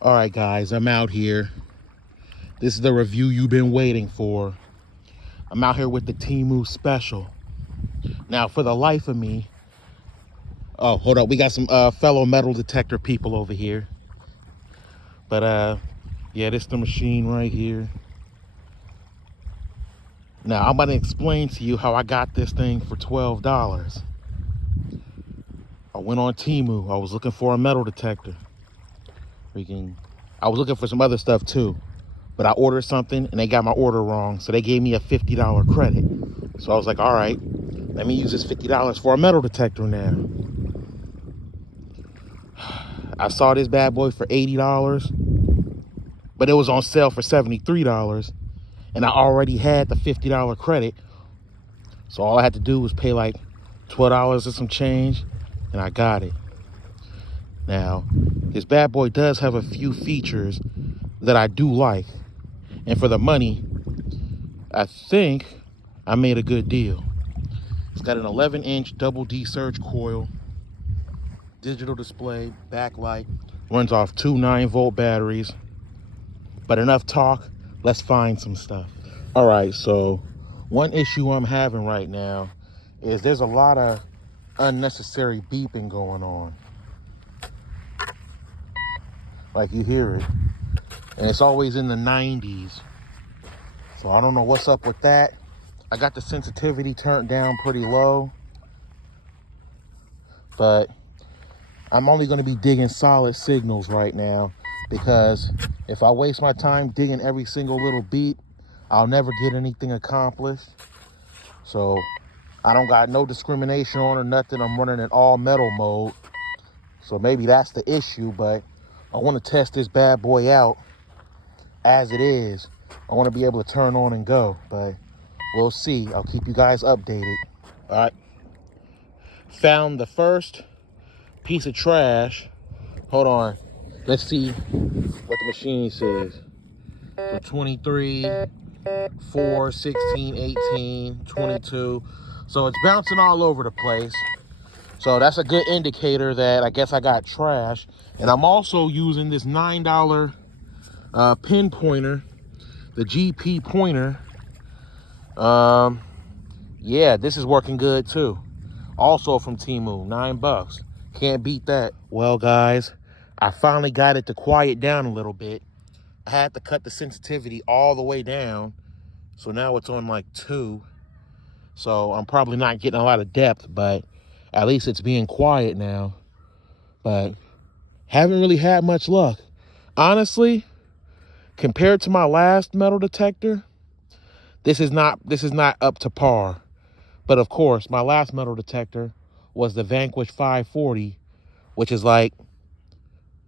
All right, guys, I'm out here. This is the review you've been waiting for. I'm out here with the Temu special. Now, for the life of me, oh, hold up, we got some fellow metal detector people over here. But yeah, this is the machine right here. Now, I'm going to explain to you how I got this thing for $12. I went on Temu. I was looking for a metal detector. I was looking for some other stuff too, but I ordered something and they got my order wrong, so they gave me a $50 credit. So I was like, all right, let me use this $50 for a metal detector now. I saw this bad boy for $80, but it was on sale for $73, and I already had the $50 credit, so all I had to do was pay like $12 or some change, and I got it. Now, this bad boy does have a few features that I do like, and for the money, I think I made a good deal. It's got an 11-inch double D surge coil, digital display, backlight, runs off two 9-volt batteries. But enough talk, let's find some stuff. All right, so one issue I'm having right now is there's a lot of unnecessary beeping going on. Like, you hear it, and it's always in the 90s. So I don't know what's up with that. I got the sensitivity turned down pretty low, but I'm only going to be digging solid signals right now, because if I waste my time digging every single little beat, I'll never get anything accomplished. So I don't got no discrimination on or nothing. I'm running in all metal mode. So maybe that's the issue, but I want to test this bad boy out as it is. I want to be able to turn on and go, but we'll see. I'll keep you guys updated. All right. Found the first piece of trash. Hold on. Let's see what the machine says. So 23, 4, 16, 18, 22. So it's bouncing all over the place. So that's a good indicator that I guess I got trash. And I'm also using this $9 pin pointer, the GP pointer. Yeah, this is working good too. Also from Temu, $9. Can't beat that. Well, guys, I finally got it to quiet down a little bit. I had to cut the sensitivity all the way down. So now it's on like 2. So I'm probably not getting a lot of depth, but at least it's being quiet now. But haven't really had much luck. Honestly, compared to my last metal detector, this is not up to par. But of course, my last metal detector was the Vanquish 540, which is like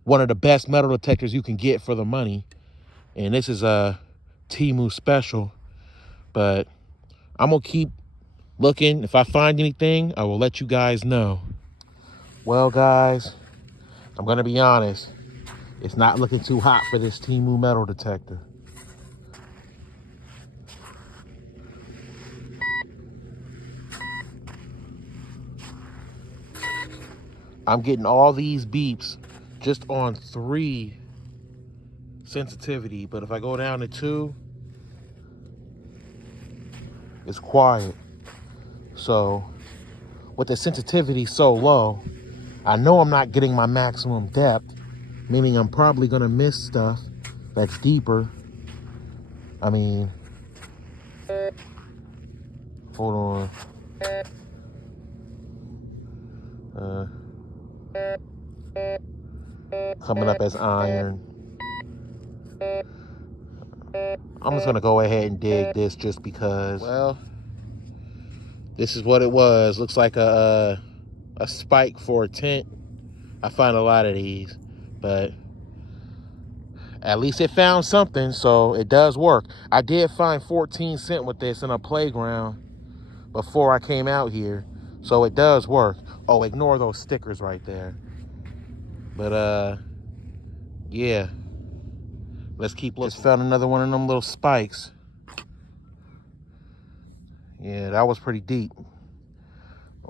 one of the best metal detectors you can get for the money. And this is a Temu special. But I'm gonna keep looking. If I find anything, I will let you guys know. Well, guys, I'm gonna be honest. It's not looking too hot for this Temu metal detector. I'm getting all these beeps just on 3 sensitivity, but if I go down to 2, it's quiet. So with the sensitivity so low, I know I'm not getting my maximum depth, meaning I'm probably gonna miss stuff that's deeper. I mean, hold on. Coming up as iron. I'm just gonna go ahead and dig this just because. Well, this is what it was. Looks like a spike for a tent. I find a lot of these, but at least it found something, so it does work. I did find 14 cents with this in a playground before I came out here, so it does work. Oh, ignore those stickers right there. But yeah, let's keep looking. Just found another one of them little spikes. Yeah, that was pretty deep.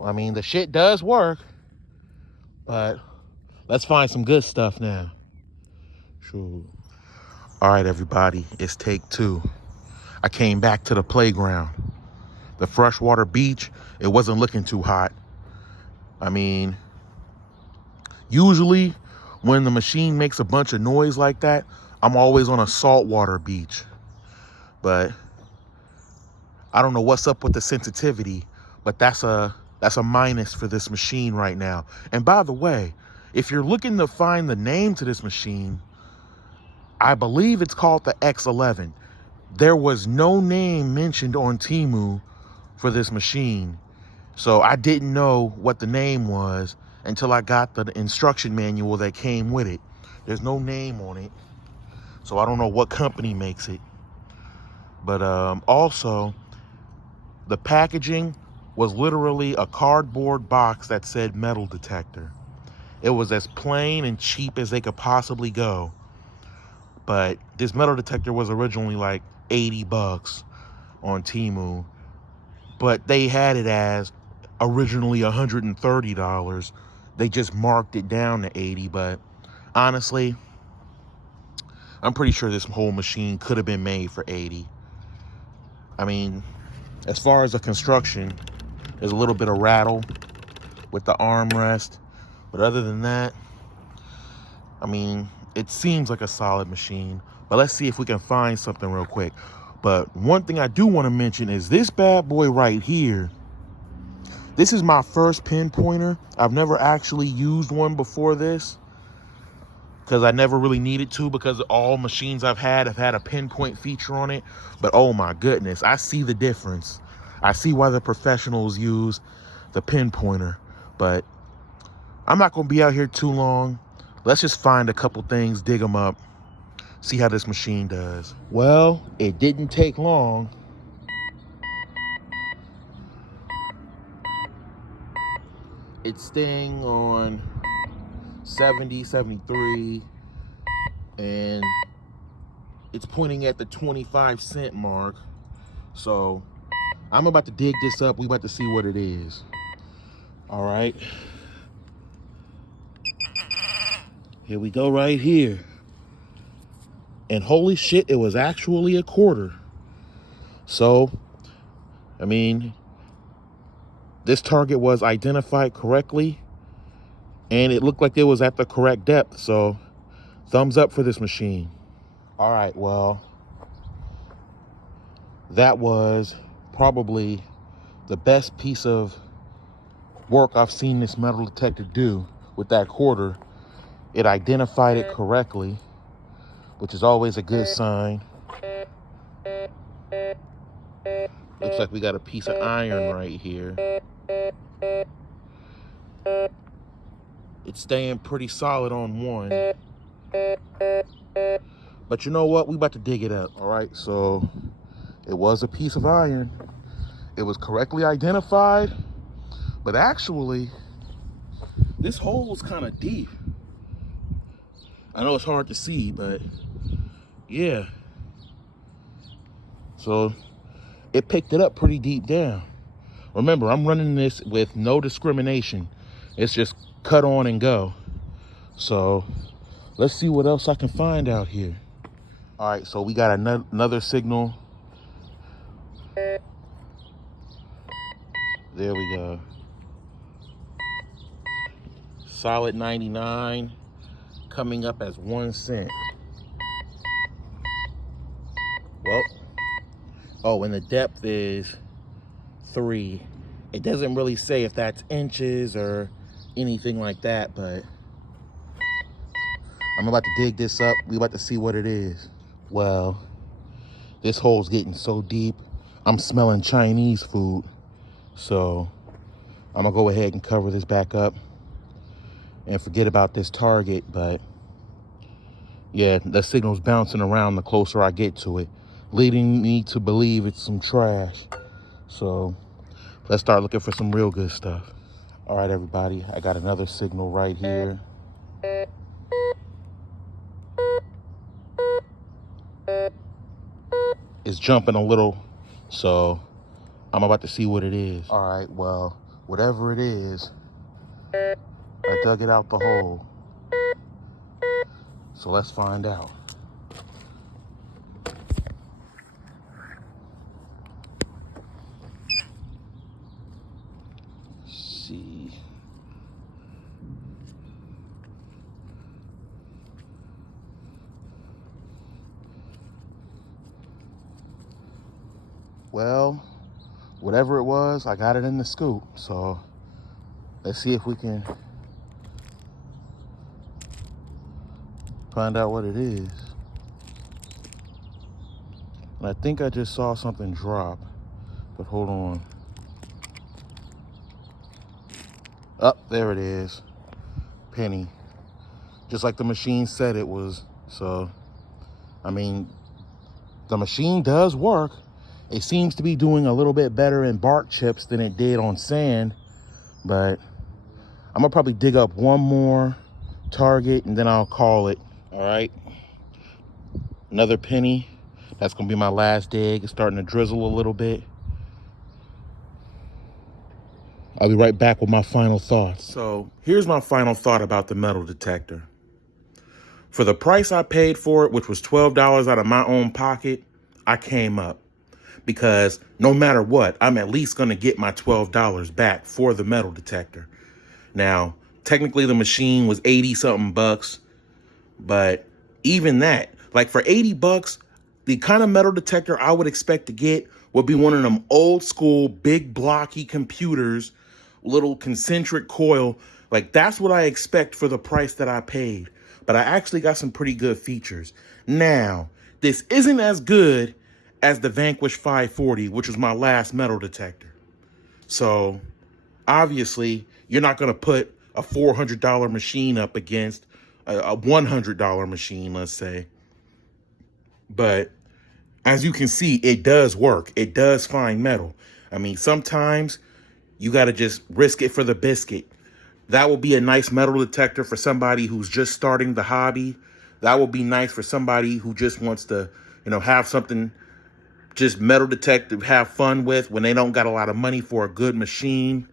I mean, the shit does work, but let's find some good stuff now. True. All right, everybody, it's take two. I came back to the playground. The freshwater beach, it wasn't looking too hot. I mean, usually when the machine makes a bunch of noise like that, I'm always on a saltwater beach. But I don't know what's up with the sensitivity, but that's a minus for this machine right now. And by the way, if you're looking to find the name to this machine, I believe it's called the X11. There was no name mentioned on Temu for this machine. So I didn't know what the name was until I got the instruction manual that came with it. There's no name on it, so I don't know what company makes it. But also, the packaging was literally a cardboard box that said metal detector. It was as plain and cheap as they could possibly go. But this metal detector was originally like 80 bucks on Temu, but they had it as originally $130. They just marked it down to 80, but honestly, I'm pretty sure this whole machine could have been made for 80. I mean, as far as the construction, there's a little bit of rattle with the armrest, but other than that, I mean, it seems like a solid machine. But let's see if we can find something real quick. But one thing I do want to mention is this bad boy right here. This is my first pinpointer. I've never actually used one before this because I never really needed to, because all machines I've had have had a pinpoint feature on it. But oh my goodness, I see the difference. I see why the professionals use the pinpointer. But I'm not going to be out here too long. Let's just find a couple things, dig them up, see how this machine does. Well, it didn't take long. It's staying on 70, 73, and it's pointing at the 25-cent mark. So I'm about to dig this up. We about to see what it is. All right. Here we go right here. And holy shit, it was actually a quarter. So, I mean, this target was identified correctly, and it looked like it was at the correct depth. So, thumbs up for this machine. All right, well, that was probably the best piece of work I've seen this metal detector do with that quarter. It identified it correctly, which is always a good sign. Looks like we got a piece of iron right here. It's staying pretty solid on one. But you know what? We about to dig it up. All right, so it was a piece of iron. It was correctly identified, but actually, this hole was kind of deep. I know it's hard to see, but yeah. So it picked it up pretty deep down. Remember, I'm running this with no discrimination. It's just cut on and go. So let's see what else I can find out here. All right, so we got another signal. There we go. Solid 99, coming up as 1 cent. Well, oh, and the depth is 3. It doesn't really say if that's inches or anything like that, but I'm about to dig this up. We about to see what it is. Well, this hole's getting so deep, I'm smelling Chinese food. So I'm gonna go ahead and cover this back up and forget about this target. But yeah, the signal's bouncing around the closer I get to it, leading me to believe it's some trash. So let's start looking for some real good stuff. All right, everybody, I got another signal right here. It's jumping a little, so I'm about to see what it is. All right, well, whatever it is, I dug it out the hole. So let's find out. Let's see. Well, whatever it was, I got it in the scoop. So let's see if we can find out what it is. And I think I just saw something drop, but hold on. Oh, there it is. Penny. Just like the machine said it was. So, I mean, the machine does work. It seems to be doing a little bit better in bark chips than it did on sand, but I'm gonna probably dig up one more target and then I'll call it. All right, another penny. That's gonna be my last dig. It's starting to drizzle a little bit. I'll be right back with my final thoughts. So here's my final thought about the metal detector. For the price I paid for it, which was $12 out of my own pocket, I came up. Because no matter what, I'm at least going to get my $12 back for the metal detector. Now, technically the machine was 80 something bucks, but even that, like for 80 bucks, the kind of metal detector I would expect to get would be one of them old school, big blocky computers, little concentric coil. Like that's what I expect for the price that I paid. But I actually got some pretty good features. Now, this isn't as good as the Vanquish 540, which was my last metal detector. So obviously you're not going to put a $400 machine up against a $100 machine, let's say. But as you can see, it does work. It does find metal. I mean, sometimes you got to just risk it for the biscuit. That will be a nice metal detector for somebody who's just starting the hobby. That will be nice for somebody who just wants to, have something just metal detect to have fun with when they don't got a lot of money for a good machine.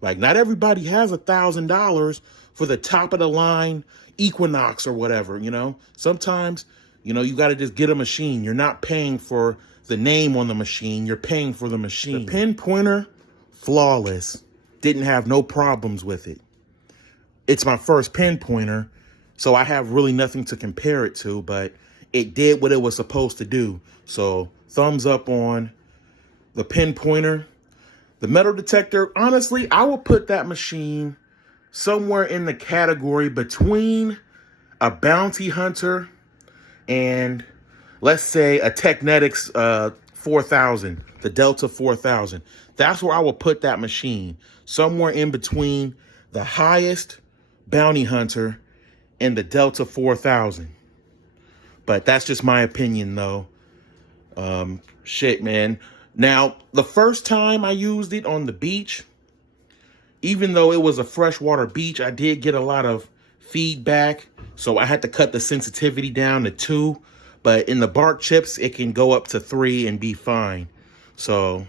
Like not everybody has $1,000 for the top of the line Equinox or whatever, Sometimes, you got to just get a machine. You're not paying for the name on the machine. You're paying for the machine. The pin pointer, flawless. Didn't have no problems with it. It's my first pin pointer, so I have really nothing to compare it to, but it did what it was supposed to do. So thumbs up on the pin pointer. The metal detector, honestly, I will put that machine somewhere in the category between a bounty hunter and let's say a Technetics 4000, the Delta 4000. That's where I will put that machine, somewhere in between the highest bounty hunter and the Delta 4000. But that's just my opinion though. Shit, man. Now, the first time I used it on the beach, even though it was a freshwater beach, I did get a lot of feedback. So I had to cut the sensitivity down to 2. But in the bark chips, it can go up to 3 and be fine. So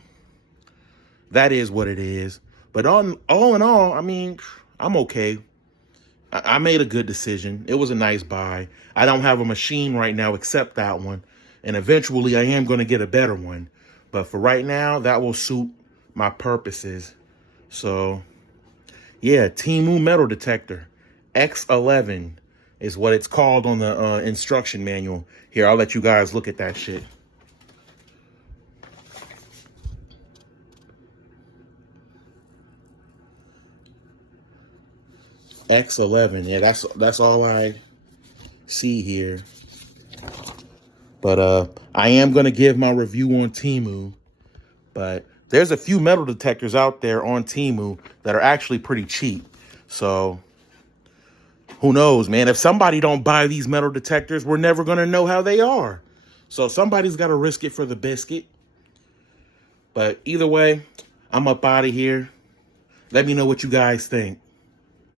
that is what it is. But all in all, I mean, I'm okay. I made a good decision. It was a nice buy. I don't have a machine right now except that one. And eventually I am going to get a better one. But for right now, that will suit my purposes. So, yeah, Temu metal detector. X11 is what it's called on the instruction manual. Here, I'll let you guys look at that shit. X11. Yeah, that's all I see here. But I am going to give my review on Temu. But there's a few metal detectors out there on Temu that are actually pretty cheap. So who knows, man? If somebody don't buy these metal detectors, we're never going to know how they are. So somebody's got to risk it for the biscuit. But either way, I'm up out of here. Let me know what you guys think.